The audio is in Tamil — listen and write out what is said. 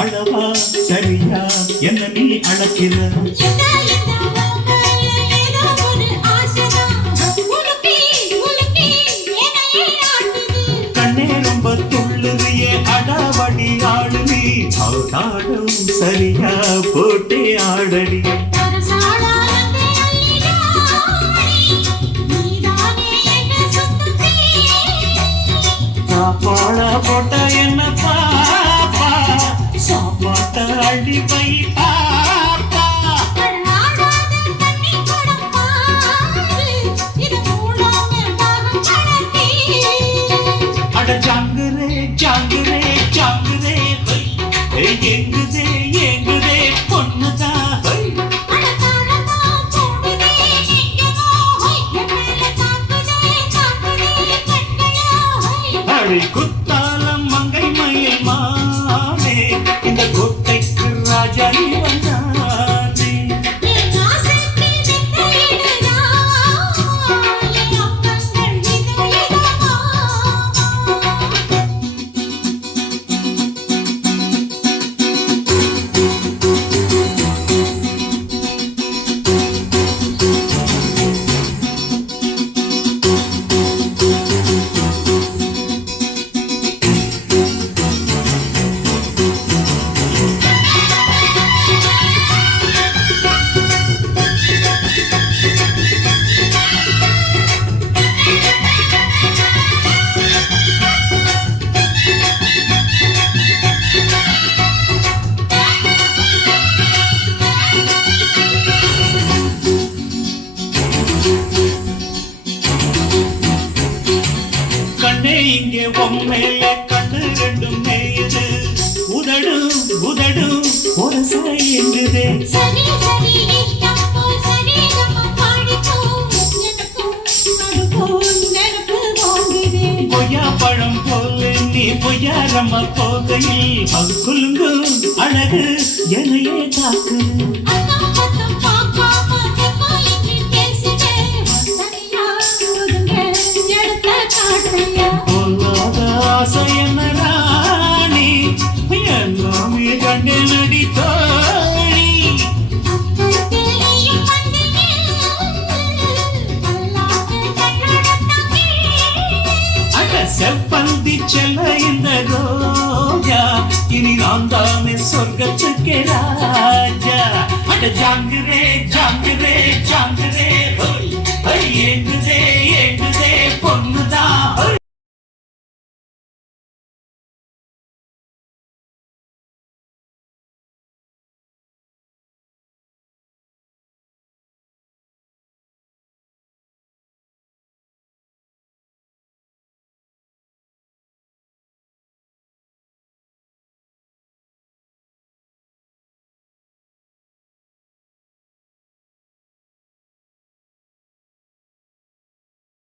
அளவா சரியா என்ன நீ அழைக்கிற கண்ணே ரொம்ப துள்ளுறியே அடாவடி ஆடு நீ ஆடாடும் சரியா போட்டே ஆடடி சாப்பாடா போட்ட என்ன பாப்பா சாப்பாட்ட அடி வை பாப்பா அட ஜாங்குரே ஜாங்குரே ஜாங்குரே எங்குதே எங்குதே பொண்ணுதா குத்தாலம் மங்கை மயில் மானே இந்த கோட்டைக்கு ராஜா நீ வந்தானே இங்கே உம்மேல கண்ணு ரெண்டும் மேயுது உதடு உதடு ஒரு சாயங்குதே சரி சரி இஷ்டம் போல் சரி நம்ம பாடிப்போம் எனக்கும் அதுபோல் நெருப்பு வாங்குதே பொய்யா பழம் போல நீ பொய்யாரம்மா போகையில் அது குலுங்கு அழகு என்னையே தாக்குது ஆசையன ராணி எல்லாமே கண்டு நடித்தோழி அட செப்பந்தி செல்ல இந்த ரோஜா இனி நான் தானே சொர்க்கத்துக்கு ராஜா அட ஜாங்குரே ஜாங்குரே ஜாங்குரே ஏங்குதே